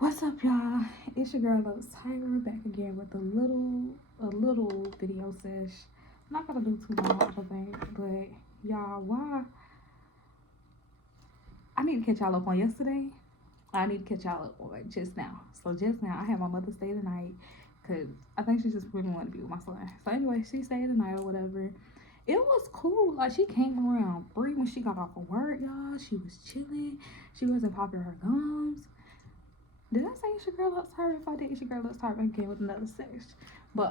What's up, y'all? It's your girl Tyra back again with a little video sesh. I'm not gonna do too long, I don't think, but y'all, why? I need to catch y'all up on yesterday. I need to catch y'all up on just now. So just now, I had my mother stay the night because I think she just really wanted to be with my son. So anyway, she stayed the night or whatever. It was cool. Like she came around 3 when she got off of work, y'all. She was chilling. She wasn't popping her gums. Did I say it's your girl looks tired? If I did, it's your girl looks tired again with another sesh. But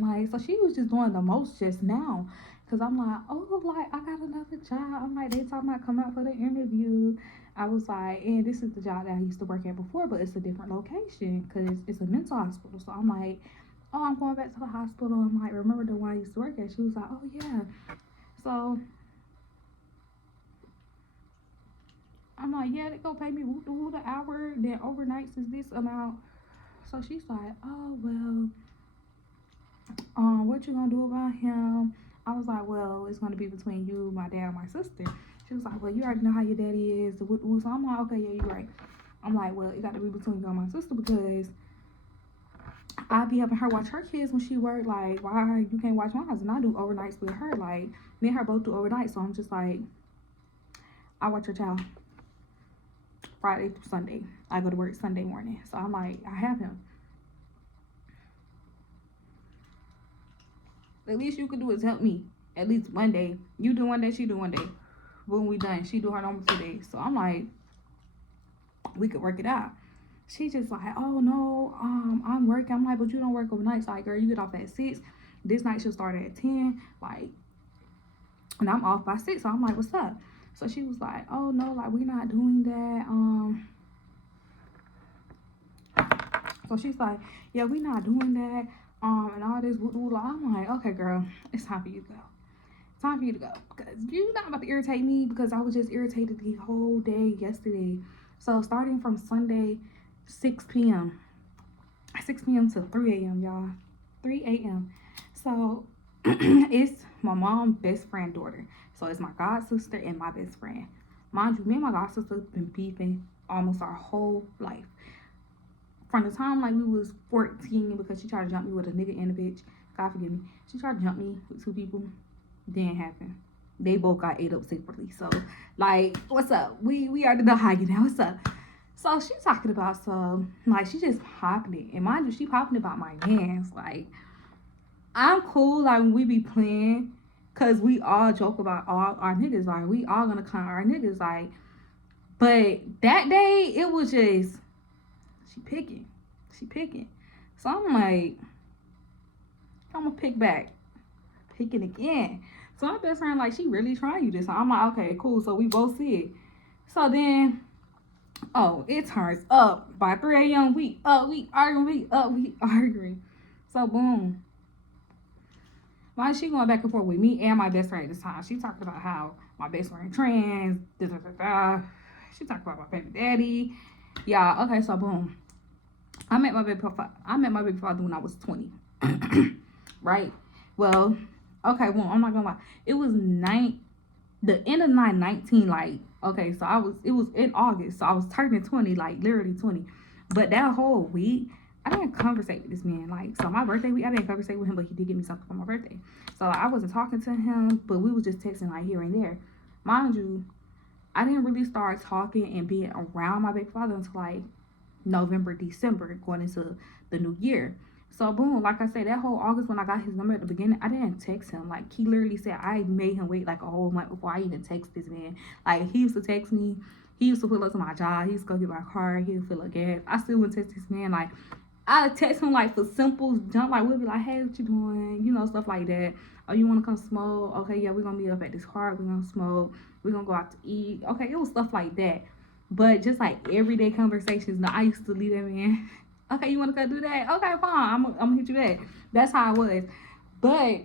like so she was just doing the most just now. Cause I'm like, oh, like I got another job. I'm like, they talking about come out for the interview. I was like, and this is the job that I used to work at before, but it's a different location because it's a mental hospital. So I'm like, oh, I'm going back to the hospital. I'm like, remember the one I used to work at? She was like, oh yeah. So I'm like, yeah, they gonna pay me woo the hour. Then overnights is this amount. So she's like, oh well, what you gonna do about him? I was like, well, it's gonna be between you, my dad, and my sister. She was like, well, you already know how your daddy is. So I'm like, okay, yeah, you're right. I'm like, well, it got to be between you and my sister because I be helping her watch her kids when she work. Like, why you can't watch mine? And I do overnights with her. Like, me and her both do overnight. So I'm just like, I watch her child Friday through Sunday. I go to work Sunday morning. So I'm like, I have him. The least you could do is help me. At least one day. You do one day, she do one day. When we done, she do her normal 2 days. So I'm like, we could work it out. She just like, oh no, I'm working. I'm like, but you don't work overnight. So like, girl, you get off at 6. This night she'll start at 10. Like, and I'm off by 6. So I'm like, what's up? So she was like, oh no, like we're not doing that. So she's like, yeah, we not doing that. And all this. I'm like, okay, girl, it's time for you to go. Time for you to go because you're not about to irritate me because I was just irritated the whole day yesterday. So starting from Sunday, 6 p.m. 6 p.m. to 3 a.m. y'all. 3 a.m. So it's my mom's best friend daughter. So it's my god sister and my best friend. Mind you, me and my god sister been beefing almost our whole life. From the time like we was 14 because she tried to jump me with a nigga and a bitch. God forgive me. She tried to jump me with 2 people. Didn't happen. They both got ate up separately. So, like, what's up? We already know how you know. What's up? So she's talking about some like she just popping it. And mind you, she popping about my mans. Like, I'm cool, like when we be playing, cause we all joke about all our niggas. Like, we all gonna count our niggas, like, but that day it was just she picking. She picking. So I'm like, I'm gonna pick back. Picking again. So my best friend, like, she really trying you this. So I'm like, okay, cool. So we both see it. So then, oh, it turns up by 3 a.m. We we arguing. So boom. Why is she going back and forth with me and my best friend at this time? She talking about how my best friend trans. Da, da, da, da. She talking about my baby daddy. Yeah. Okay. So boom. I met my baby father when I was 20. Right. Well, okay, well, I'm not gonna lie. It was the end of 19, like, okay, so it was in August, so I was turning 20, like, literally 20. But that whole week, I didn't conversate with this man. Like, so my birthday week, I didn't conversate with him, but he did give me something for my birthday. So like, I wasn't talking to him, but we was just texting, like, here and there. Mind you, I didn't really start talking and being around my big father until, like, November, December, going into the new year. So boom, like I said, that whole August when I got his number at the beginning, I didn't text him. Like he literally said I made him wait like a whole month before I even text this man. Like he used to text me, he used to pull up to my job, he used to go get my car, he would fill up gas. I still would text this man like I text him like for simple jump, like we'll be like, hey, what you doing? You know, stuff like that. Oh, you wanna come smoke? Okay, yeah, we're gonna meet up at this park, we're gonna smoke, we're gonna go out to eat. Okay, it was stuff like that. But just like everyday conversations, no, I used to leave that man. Okay, you want to go do that? Okay, fine. I'm gonna hit you back. That's how I was. But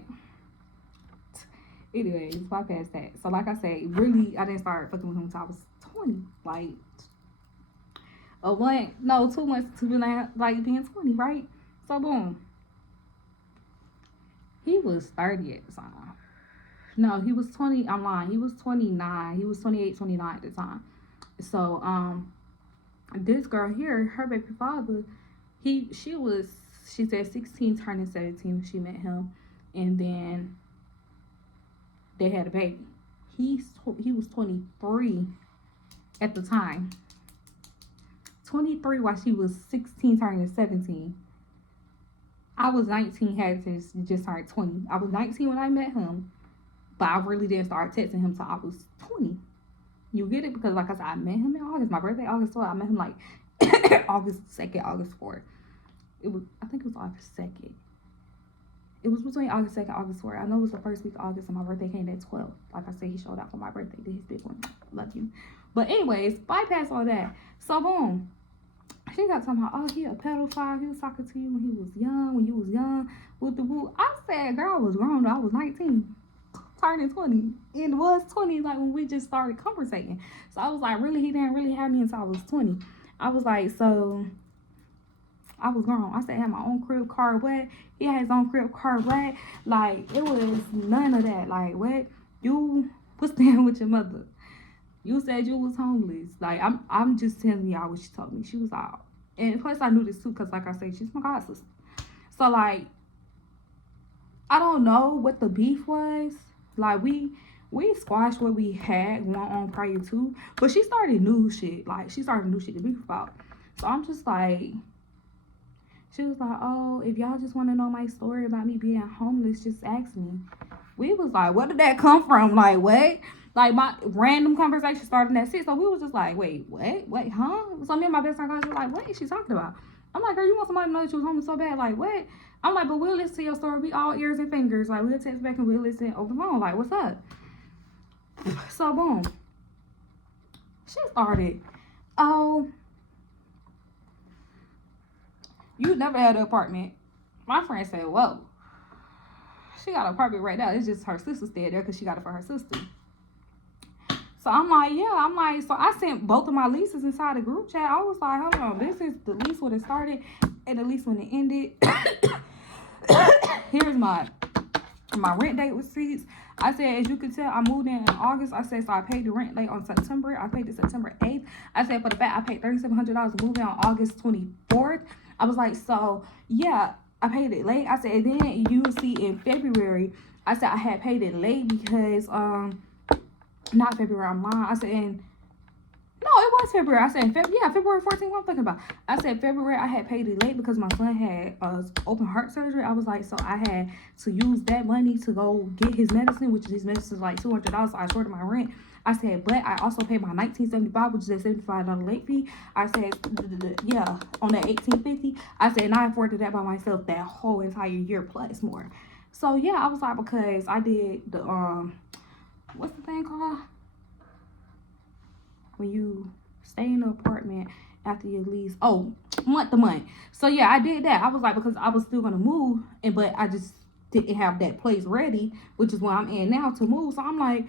anyways, bypass that. So like I said, really, I didn't start fucking with him until I was 20. Like a one, no, 2 months to be like being 20, right? So boom, he was 30 at the time. No, he was 20. I'm lying. He was 29. He was 28, 29 at the time. So This girl here, her baby father, she said 16 turning 17 when she met him, and then they had a baby. He was 23 at the time. 23 while she was 16 turning 17. I was 19, had to just turned 20. I was 19 when I met him, but I really didn't start texting him till I was 20. You get it? Because like I said, I met him in August. My birthday, August 12th. I met him like August 2nd, August 4th. I think it was August 2nd. It was between August 2nd, August 4th. I know it was the first week of August and my birthday came at 12. Like I said, he showed out for my birthday. Did his big one. Love you. But anyways, bypass all that. So boom. She got talking about, oh, he a pedophile. He was talking to you when he was young, when you was young. With the boo. I said, girl, I was grown though. I was 19. Turning 20. And it was 20 like when we just started conversating. So I was like, really? He didn't really have me until I was 20. I was like, so I was grown. I said I had my own crib, car, what? He had his own crib, car, what? Like, it was none of that. Like, what? You was staying with your mother. You said you was homeless. Like, I'm just telling y'all what she told me. She was out. And plus, I knew this too, because like I said, she's my god sister. So, like, I don't know what the beef was. Like, we squashed what we had going on prior to. But she started new shit. Like, she started new shit to beef about. So, I'm just like... She was like, oh, if y'all just want to know my story about me being homeless, just ask me. We was like, where did that come from? Like, what? Like, my random conversation started at 6. So we was just like, wait, what? Wait, huh? So me and my best friend was like, what is she talking about? I'm like, girl, you want somebody to know that you was homeless so bad? Like, what? I'm like, but we'll listen to your story. We all ears and fingers. Like, we'll text back and we'll listen over the phone. Like, what's up? So, boom. She started, oh... You never had an apartment. My friend said, whoa. She got an apartment right now. It's just her sister stayed there because she got it for her sister. So I'm like, yeah. I'm like, so I sent both of my leases inside the group chat. I was like, hold on. This is the lease when it started and the lease when it ended. Here's my rent date receipts. I said, as you can tell, I moved in August. I said, so I paid the rent late on September. I paid it September 8th. I said, for the fact, I paid $3,700 to move in on August 24th. I was like, so, yeah, I paid it late. I said, and then you see in February, I said I had paid it late because, not February, I'm lying. I said, no, it was February. I said, February 14th, what I'm thinking about. I said, February, I had paid it late because my son had open heart surgery. I was like, so I had to use that money to go get his medicine, which his medicine is like $200. So I shorted my rent. I said, but I also paid my $19.75, which is a $75 late fee. I said, yeah, on that $18.50. I said, and I afforded that by myself that whole entire year plus more. So yeah, I was like, because I did the what's the thing called? When you stay in the apartment after your lease. Oh, month to month. So yeah, I did that. I was like, because I was still gonna move, but I just didn't have that place ready, which is where I'm in now to move. So I'm like,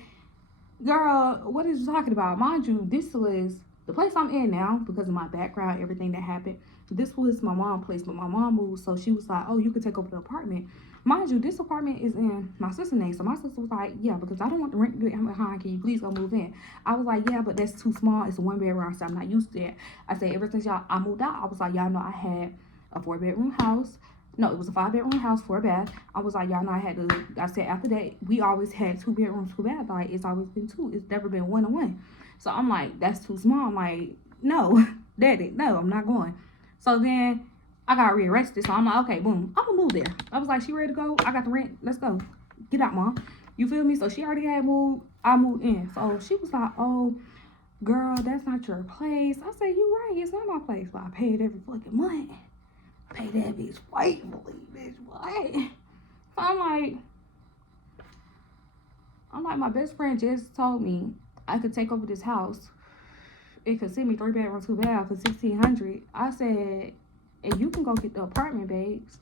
girl, what is you talking about? Mind you, this was the place I'm in now because of my background, everything that happened. This was my mom's place, but my mom moved, so she was like, oh, you could take over the apartment. Mind you, this apartment is in my sister's name. So my sister was like, yeah, because I don't want the rent to get behind. Can you please go move in? I was like, yeah, but that's too small. It's a 1-bedroom. I said, I'm not used to it. I said, ever since I moved out, I was like, y'all know I had a 4-bedroom house. No, it was a 5-bedroom house, 4 bath. I was like, y'all know I said after that, we always had 2 bedrooms, 2 baths. Like, it's always been 2. It's never been 1-on-1. So I'm like, that's too small. I'm like, no, daddy, no, I'm not going. So then I got rearrested. So I'm like, okay, boom, I'm gonna move there. I was like, she ready to go? I got the rent. Let's go. Get out, mom. You feel me? So she already had moved. I moved in. So she was like, oh, girl, that's not your place. I said, you right. It's not my place. But I paid every fucking month. Pay that bitch faithfully, bitch. What? So I'm like, my best friend just told me I could take over this house. It could send me 3 bedrooms, 2 baths for $1,600. I said, and you can go get the apartment, babes.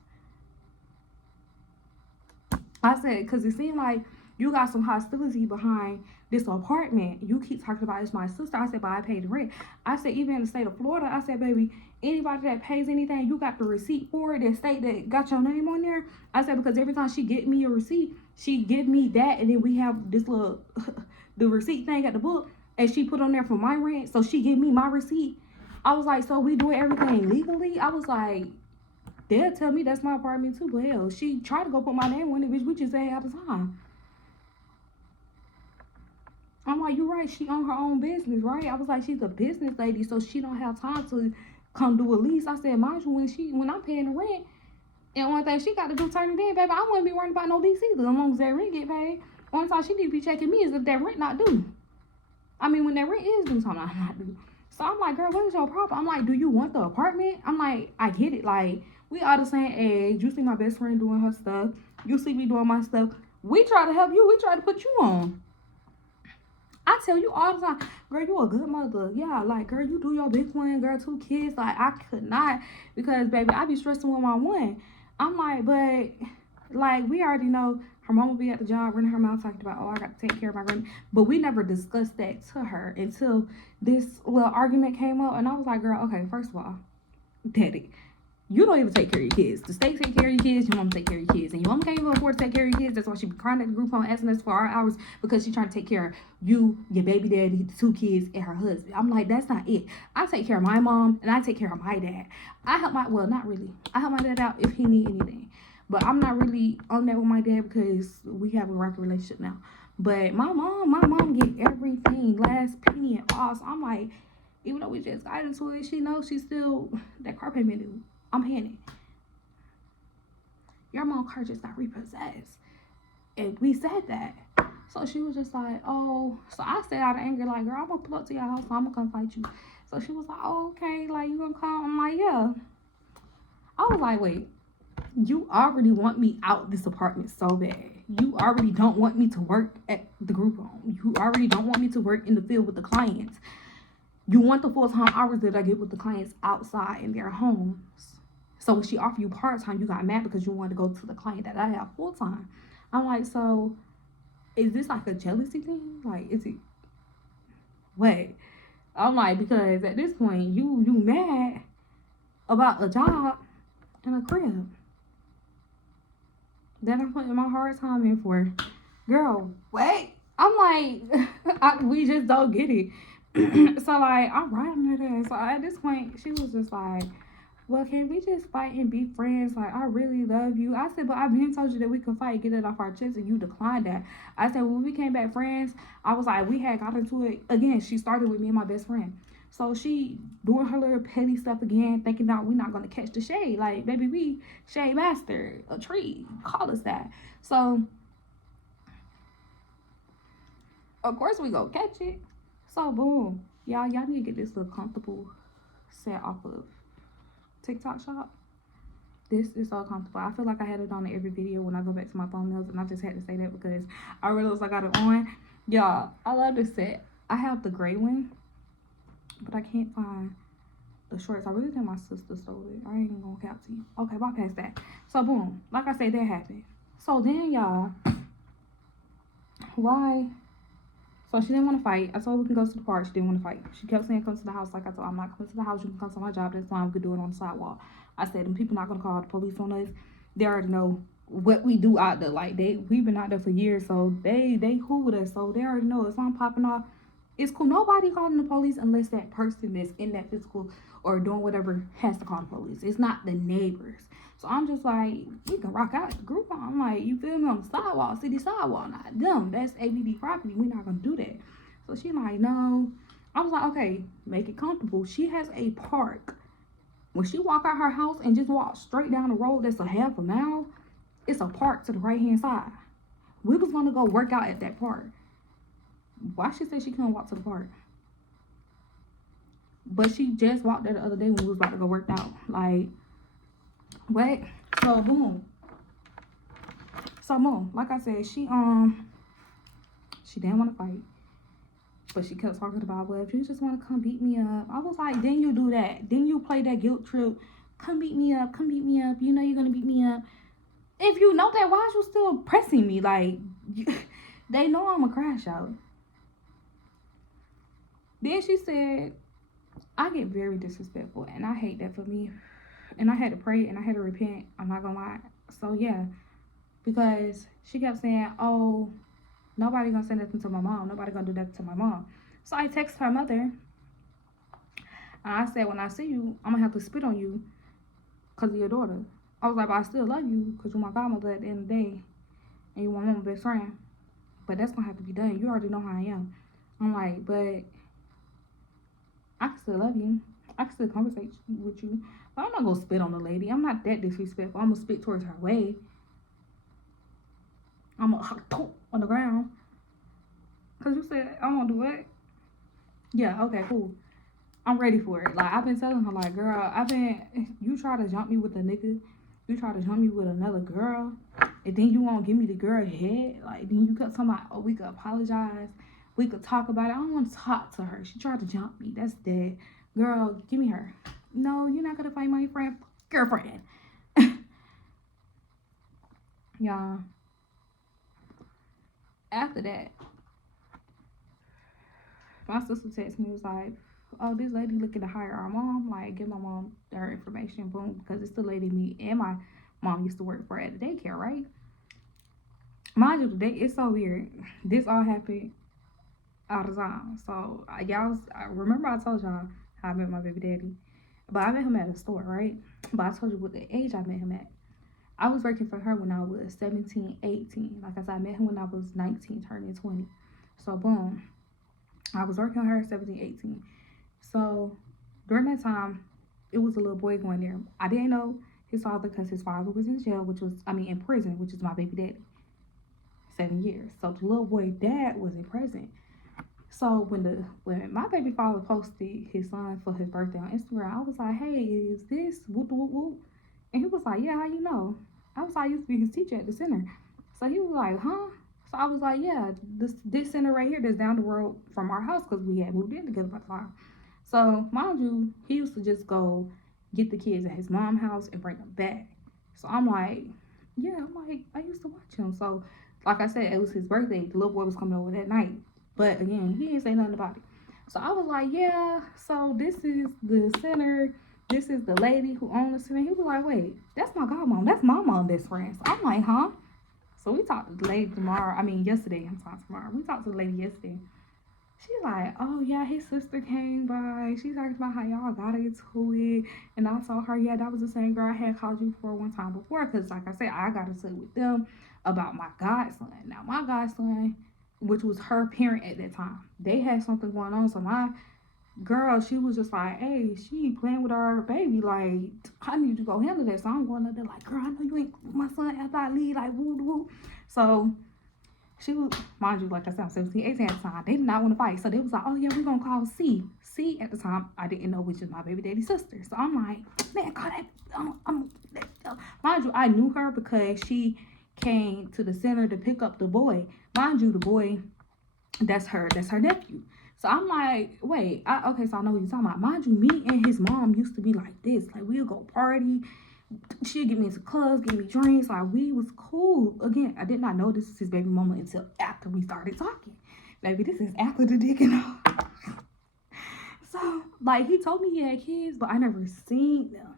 I said, because it seemed like you got some hostility behind this apartment. You keep talking about it's my sister. I said, but I paid the rent. I said, even in the state of Florida, I said, baby, anybody that pays anything, you got the receipt for it, that state that got your name on there. I said, because every time she get me a receipt, she give me that, and then we have this little, the receipt thing at the book, and she put on there for my rent, so she give me my receipt. I was like, so we doing everything legally? I was like, they'll tell me that's my apartment too, but hell, she tried to go put my name on it, bitch. We just say all the time. I'm like, you're right. She own her own business, right? I was like, she's a business lady, so she don't have time to come do a lease. I said, mind you, when I'm paying the rent, and one thing she got to do turn it in, baby, I wouldn't be worrying about no lease either, as long as that rent get paid. One time she need to be checking me is if that rent not due. I mean, when that rent is due, something not due. So I'm like, girl, what is your problem? I'm like, do you want the apartment? I'm like, I get it. Like, we all the same age. You see my best friend doing her stuff. You see me doing my stuff. We try to help you. We try to put you on. I tell you all the time, girl, you a good mother. Yeah, like, girl, you do your big one, girl, 2 kids. Like, I could not, because, baby, I be stressing with my one. I'm like, but, like, we already know her mom will be at the job, running her mouth, talking about, oh, I got to take care of my grandma. But we never discussed that to her until this little argument came up. And I was like, girl, okay, first of all, daddy, you don't even take care of your kids. The state take care of your kids, your mom take care of your kids. And your mom can't even afford to take care of your kids. That's why she be crying at the group home asking us for our hours, because she's trying to take care of you, your baby daddy, the 2 kids, and her husband. I'm like, that's not it. I take care of my mom, and I take care of my dad. I help not really. I help my dad out if he need anything. But I'm not really on that with my dad because we have a rocky relationship now. But my mom get everything, last penny and all. So I'm like, even though we just got into it, she knows she's still, that car payment due. I'm paying it. Your mom car just got repossessed. And we said that. So she was just like, oh. So I said out of anger, like, girl, I'm going to pull up to your house. So I'm going to come fight you. So she was like, oh, okay. Like, you going to come? I'm like, yeah. I was like, wait. You already want me out this apartment so bad. You already don't want me to work at the group home. You already don't want me to work in the field with the clients. You want the full-time hours that I get with the clients outside in their homes. So when she offered you part-time, you got mad because you wanted to go to the client that I have full-time. I'm like, so is this like a jealousy thing? Like, is it what? I'm like, because at this point, you mad about a job and a crib that I'm putting my hard time in for. Girl, wait. I'm like, we just don't get it. So, like, I'm right on that. So, at this point, she was just like, well, can we just fight and be friends? Like, I really love you. I said, but I've been told you that we could fight, get it off our chest, and you declined that. I said, when we came back friends, I was like, we had got into it. Again, she started with me and my best friend. So she doing her little petty stuff again, thinking that we're not going to catch the shade. Like, baby, we shade master, a tree, call us that. So, of course, we go catch it. So, boom. Y'all need to get this little comfortable set off of TikTok shop. This is so comfortable. I feel like I had it on in every video when I go back to my thumbnails, and I just had to say that because I realized I got it on. Y'all, I love this set. I have the gray one, but I can't find the shorts. I really think my sister stole it. I ain't even gonna cap to you. Okay, bypass that. So, boom. Like I say, that happened. So, then, y'all, why? So, she didn't want to fight. I told her we can go to the park. She didn't want to fight. She kept saying, come to the house. Like I told her, I'm not coming to the house. You can come to my job. That's fine. We could do it on the sidewalk. I said, them people not going to call the police on us. They already know what we do out there. Like, we've been out there for years. So, they cool with us. So, they already know if I'm popping off, it's cool. Nobody calling the police unless that person that's in that physical or doing whatever has to call the police. It's not the neighbors. So I'm just like, we can rock out the group. I'm like, you feel me, on the sidewalk, city sidewalk, not them. That's ABD property. We're not gonna do that. So she like, no. I was like, okay, make it comfortable. She has a park. When she walk out her house and just walk straight down the road that's a half a mile, it's a park to the right hand side. We was gonna go work out at that park. Why she said she couldn't walk to the park? But she just walked there the other day when we was about to go work out. Like, what? So boom. Like I said, she didn't want to fight. But she kept talking about, well, if you just want to come beat me up. I was like, then you do that. Then you play that guilt trip. Come beat me up. Come beat me up. You know you're gonna beat me up. If you know that, why is you still pressing me? Like, they know I'm a crash out. Then she said, I get very disrespectful, and I hate that for me. And I had to pray, and I had to repent. I'm not gonna lie. So, yeah. Because she kept saying, oh, nobody gonna say nothing to my mom. Nobody gonna do that to my mom. So, I text her mother. And I said, when I see you, I'm going to have to spit on you because of your daughter. I was like, but I still love you because you're my godmother at the end of the day. And you're my mama's best friend. But that's going to have to be done. You already know how I am. I'm like, but I can still love you. I can still conversate with you. But I'm not going to spit on the lady. I'm not that disrespectful. I'm going to spit towards her way. I'm going to on the ground. Because you said, I'm going to do what? Yeah, okay, cool. I'm ready for it. Like, I've been telling her, like, girl, you try to jump me with a nigga. You try to jump me with another girl. And then you won't give me the girl head. Like, then you kept talking about, oh, we could apologize. We could talk about it. I don't want to talk to her. She tried to jump me. That's dead. Girl, give me her. No, you're not going to fight my friend. Girlfriend. Y'all. After that, my sister texted me, was like, oh, this lady looking to hire our mom. Like, give my mom her information. Boom. Because it's the lady me and my mom used to work for at the daycare, right? Mind you, it's so weird. This all happened all the time. So, I remember I told y'all how I met my baby daddy. But I met him at a store, right? But I told you what the age I met him at. I was working for her when I was 17, 18. Like I said, I met him when I was 19, turning 20. So, boom. I was working on her at 17, 18. So, during that time, it was a little boy going there. I didn't know his father because his father was in jail, in prison, which is my baby daddy. 7 years. So, the little boy dad was in prison. So, when my baby father posted his son for his birthday on Instagram, I was like, hey, is this whoop, whoop, whoop? And he was like, yeah, how you know? I was like, I used to be his teacher at the center. So, he was like, huh? So, I was like, yeah, this center right here that's down the road from our house because we had moved in together by the time. So, mind you, he used to just go get the kids at his mom's house and bring them back. So, I'm like, I used to watch him. So, like I said, it was his birthday. The little boy was coming over that night. But, again, he didn't say nothing about it. So, I was like, yeah, so this is the center. This is the lady who owns the center. He was like, wait, that's my godmom. That's my mom best friend. So, I'm like, huh? So, we talked to the lady yesterday. I'm talking tomorrow. We talked to the lady yesterday. She's like, oh, yeah, his sister came by. She's talking about how y'all got into it. And I told her, yeah, that was the same girl I had called you for one time before. Because, like I said, I got into it with them about my godson. Now, my godson, which was her parent at that time, they had something going on. So, my girl, she was just like, hey, she playing with our baby. Like, I need to go handle that. So, I'm going up there like, girl, I know you ain't my son after I leave. Like, woo, woo. So, she was, mind you, like I said, I'm 17, 18 at the time. They did not want to fight. So they was like, oh, yeah, we're going to call C. C, at the time, I didn't know which was my baby daddy's sister. So I'm like, man, call that. Mind you, I knew her because she came to the center to pick up the boy. Mind you, the boy, that's her nephew. So I'm like, wait, okay, so I know what you're talking about. Mind you, me and his mom used to be like this. Like, we'll go party. She'd get me into clubs, give me drinks. Like, we was cool. Again, I did not know this is his baby mama until after we started talking. Baby, this is after the dick and all. So, like, he told me he had kids, but I never seen them.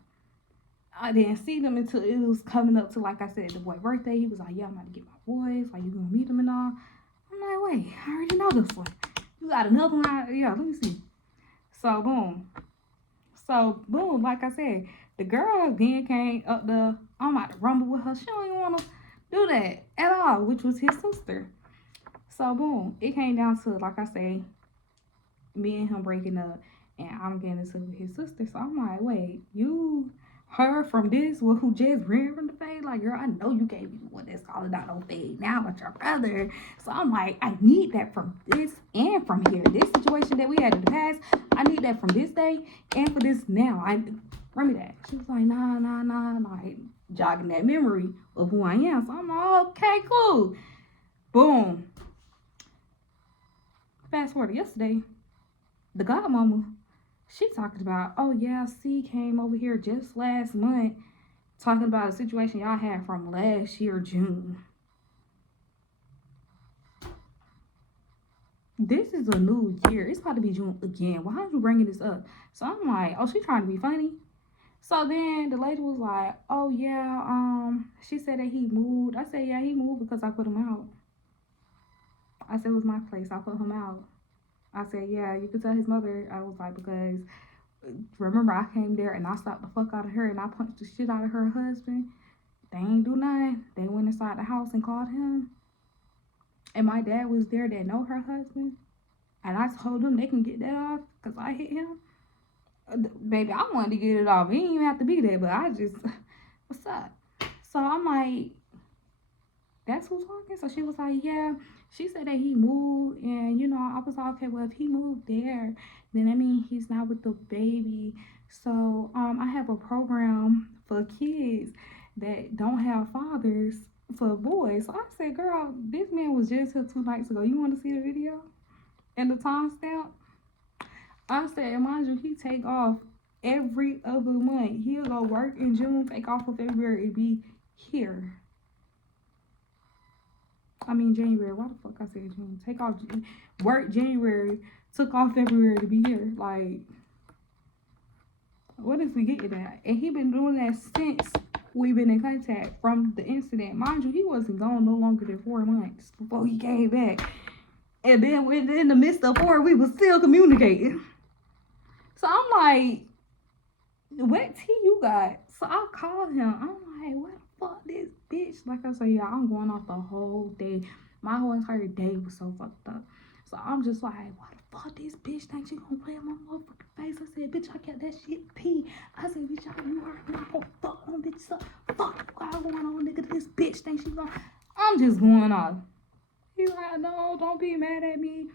I didn't see them until it was coming up to, like I said, the boy's birthday. He was like, yeah, I'm about to get my boys. Like, you gonna meet them and all? I'm like, wait, I already know this one. You got another one? Yeah, let me see. So, boom, like I said, the girl then came up I'm about to rumble with her. She don't even want to do that at all, which was his sister. So, boom, it came down to, like I say, me and him breaking up, and I'm getting into with his sister. So, I'm like, wait, you heard from this one who just ran from the fade? Like, girl, I know you gave me the one that's calling out on fade now with your brother. So, I'm like, I need that from this and from here. This situation that we had in the past, I need that from this day and for this now. Run me that. She was like, nah, like jogging that memory of who I am. So I'm like, okay, cool. Boom. Fast forward to yesterday, the godmama, she talking about, oh yeah, C came over here just last month talking about a situation y'all had from last year, June. This is a new year. It's about to be June again. Why aren't you bringing this up? So I'm like, oh, she trying to be funny. So then the lady was like, oh yeah, she said that he moved. I said, yeah, he moved because I put him out. I said, it was my place. I put him out. I said, yeah, you could tell his mother. I was like, because remember I came there and I slapped the fuck out of her and I punched the shit out of her husband. They ain't do nothing. They went inside the house and called him. And my dad was there that know her husband. And I told them they can get that off because I hit him. Baby, I wanted to get it off. He didn't even have to be there, but I just, what's up? So I'm like, that's who's talking? So she was like, yeah. She said that he moved, and I was like, okay, well, if he moved there, then that means he's not with the baby. So I have a program for kids that don't have fathers for boys. So I said, girl, this man was just here 2 nights ago. You want to see the video and the timestamp? I said, mind you, he take off every other month. He'll go work in June, take off for February, and be here. I mean January. Why the fuck I said June? Take off, work January, took off February to be here. Like, what is we getting at? And he been doing that since we've been in contact from the incident. Mind you, he wasn't gone no longer than 4 months before he came back. And then in the midst of 4, we was still communicating. So I'm like, what tea you got? So I called him. I'm like, what the fuck this bitch? Like I said, yeah, I'm going off the whole day. My whole entire day was so fucked up. So I'm just like, what the fuck this bitch think she gonna play in my motherfucking face? I said, bitch, I kept that shit pee. I said, bitch, you heard me. I'm gonna fuck on bitch. So fuck what going on, nigga. This bitch think she gonna. I'm just going off. He's like, no, don't be mad at me.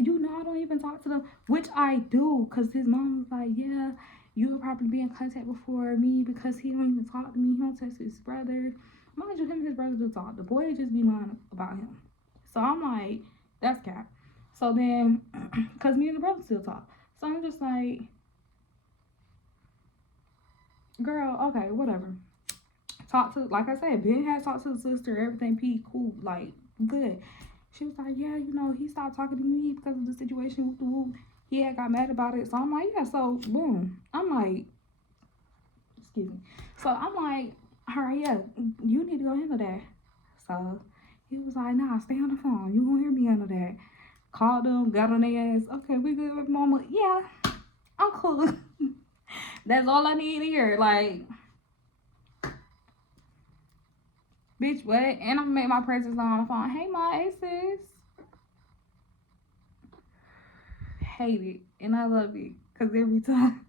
I don't even talk to them, which I do, because his mom was like, yeah, you would probably be in contact before me because he don't even talk to me. He don't text his brother. Mind you, him and his brother do talk. The boy just be lying about him. So I'm like, that's cap. So then, because me and the brother still talk. So I'm just like, girl, okay, whatever. Talk to, like I said, Ben had talked to the sister, everything P, cool, like, good. She was like, yeah, he stopped talking to me because of the situation with the whoop. He had got mad about it. So I'm like, yeah, so boom. I'm like, excuse me. So I'm like, all right, yeah, you need to go handle that. So he was like, nah, stay on the phone. You gonna hear me handle that. Called them, got on their ass. Okay, we good with mama. Yeah, I'm cool. That's all I need to hear. Like, bitch, what? And I made my presence on the phone. Hey, my sis. Hate it. And I love it. Because every time.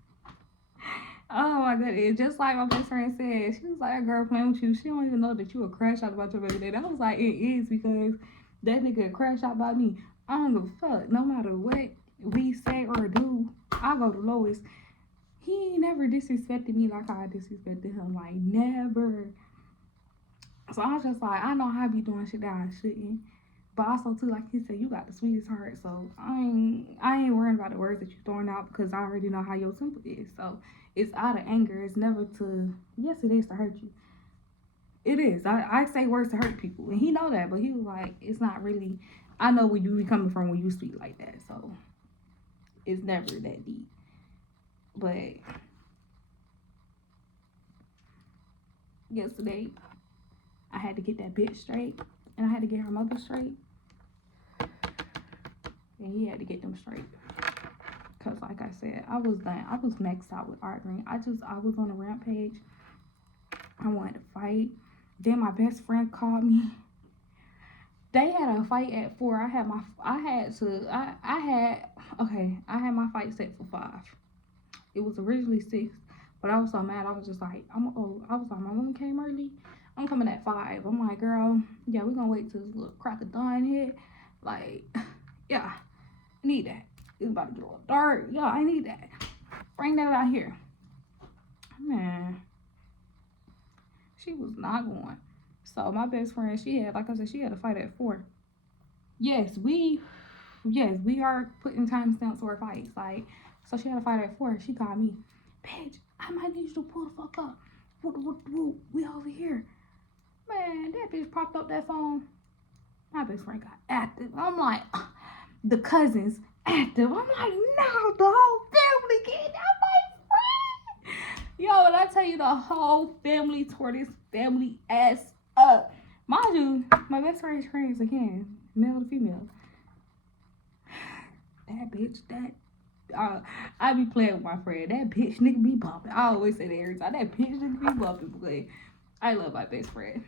Oh, my goodness. Just like my best friend said. She was like, a girl playing with you. She don't even know that you a crash out about your baby daddy. I was like, it is because that nigga crash out about me. I don't give a fuck. No matter what we say or do, I go the lowest. He never disrespected me like I disrespected him. Like, never. So I was just like, I know I be doing shit that I shouldn't. But also too, like he said, you got the sweetest heart. So I ain't worrying about the words that you throwing out because I already know how your temper is. So it's out of anger. It's never to, yes, it is to hurt you. It is. I say words to hurt people. And he know that, but he was like, it's not really, I know where you be coming from when you speak like that. So it's never that deep. But yesterday, I had to get that bitch straight, and I had to get her mother straight, and he had to get them straight. Cause like I said, I was done. I was maxed out with arguing. I was on a rampage. I wanted to fight. Then my best friend called me. They had a fight at 4. I had my fight set for 5. It was originally 6, but I was so mad. I was just like, my mom came early. I'm coming at 5. I'm like, girl, yeah, we're gonna wait till this little crack of dawn hit. Like, yeah, I need that. It's about to get a little dark. Yeah, I need that. Bring that out here. Man, she was not going. So my best friend, she had a fight at 4. Yes, we are putting timestamps to our fights. Like, so she had a fight at 4. She called me, bitch, I might need you to pull the fuck up. We over here. Man, that bitch popped up that phone. My best friend got active. I'm like, the cousins active. I'm like, no, the whole family getting out my friend. Yo, when I tell you the whole family tore this family ass up. Mind you, my best friend's friends again, male to female. That bitch, that I be playing with my friend. That bitch nigga be bumping. I always say that every time. That bitch nigga be bumping because I love my best friend.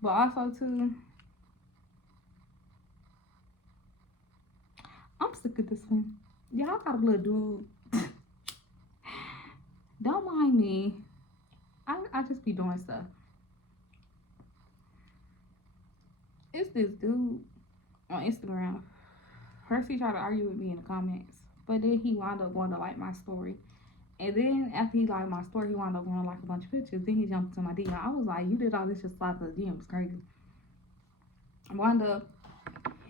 But also too, I'm sick of this one. Y'all got a little dude. Don't mind me. I just be doing stuff. It's this dude on Instagram. First he tried to argue with me in the comments, but then he wound up going to like my story. And then after he liked my story, he wound up going to like a bunch of pictures. Then he jumped into my DM. I was like, you did all this just slide to the DM. It's crazy. Wound up,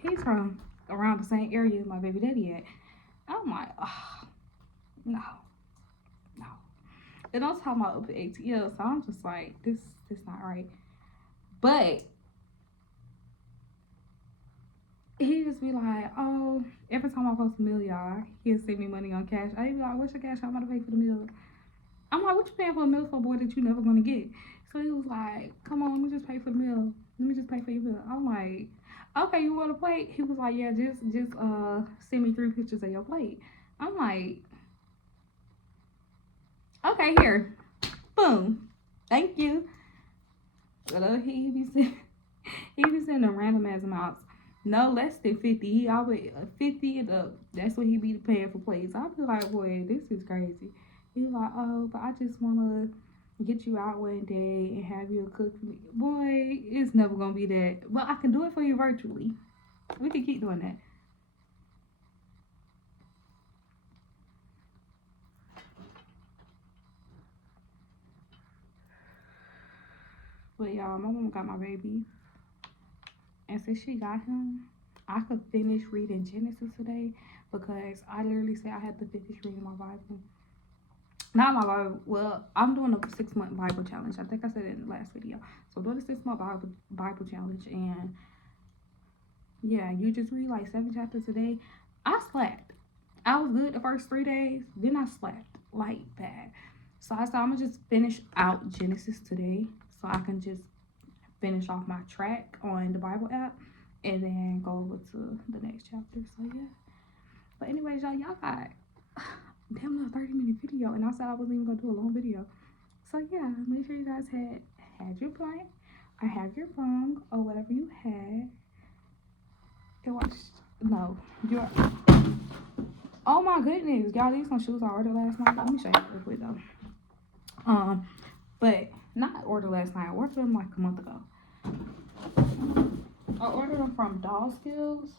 he's from around the same area my baby daddy at. I'm like, oh, no. And I'm talking about up at ATL, so I'm just like, this not right. But he just be like, oh, every time I post a meal, y'all, he'll send me money on cash. I be like, what's your cash? I'm about to pay for the meal. I'm like, what you paying for a meal for, boy, that you never gonna get? So he was like, come on, let me just pay for the meal. Let me just pay for your meal. I'm like, okay, you want a plate? He was like, yeah, just send me 3 pictures of your plate. I'm like, okay, here, boom, thank you. But he be sending random ass amounts. No less than 50. He always 50 and up. That's what he be paying for plates. I be like, boy, this is crazy. He like, oh, but I just wanna get you out one day and have you cook for me. Boy, it's never gonna be that. But I can do it for you virtually. We can keep doing that. But y'all, my mom got my baby. And since she got him, I could finish reading Genesis today because I literally said I had to finish reading my Bible. Not my Bible. Well, I'm doing a 6-month Bible challenge. I think I said it in the last video. So I'm doing a 6-month Bible challenge, and yeah, you just read like 7 chapters a day. I slept. I was good the first 3 days. Then I slept like bad. So I said I'm gonna just finish out Genesis today, so I can just finish off my track on the Bible app, and then go over to the next chapter. So yeah. But anyways, y'all got damn near 30-minute video, and I said I wasn't even gonna do a long video. So yeah, make sure you guys had your blunt or have your bong or whatever you had. And watch. No, you're. Oh my goodness, y'all! These some shoes I ordered last night. Let me show you real quick though. But not ordered last night. I ordered them like a month ago. I ordered them from Doll Skills.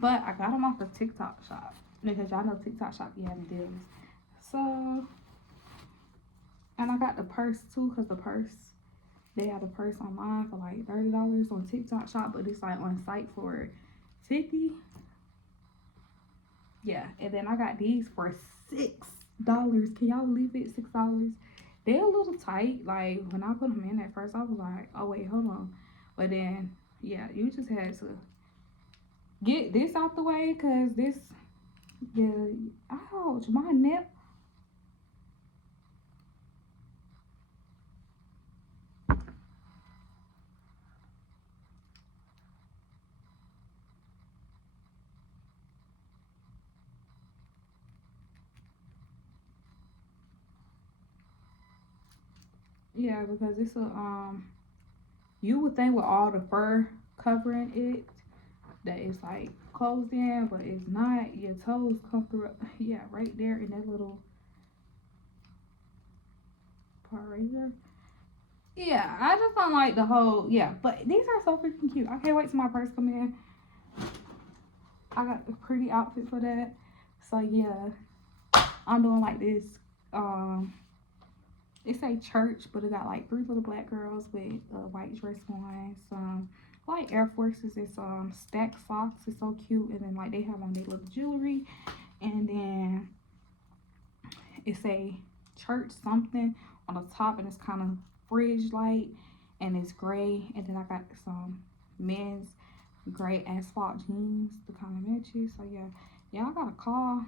But I got them off the TikTok shop because y'all know TikTok shop be having deals. So, and I got the purse too, because the purse, they have the purse online for like $30 on TikTok shop, but it's like on site for $50. Yeah, and then I got these for $6. Can y'all believe it? $6. They're a little tight. Like when I put them in at first, I was like, oh wait, hold on. But then, yeah, you just had to get this out the way, because this, ouch, my neck. Yeah, because it's a, you would think with all the fur covering it, that it's like closed in, but it's not. Your toes come through, yeah, right there in that little part right there. Yeah, I just don't like the whole, yeah, but these are so freaking cute. I can't wait till my purse come in. I got a pretty outfit for that. So yeah, I'm doing like this, it say church, but it got like 3 little black girls with a white dress on, some like Air Forces, and some stacked socks. It's so cute. And then like they have on their little jewelry, and then it say church something on the top, and it's kind of fridge light, and it's gray. And then I got some men's gray asphalt jeans to kind of match it. So yeah, I got a call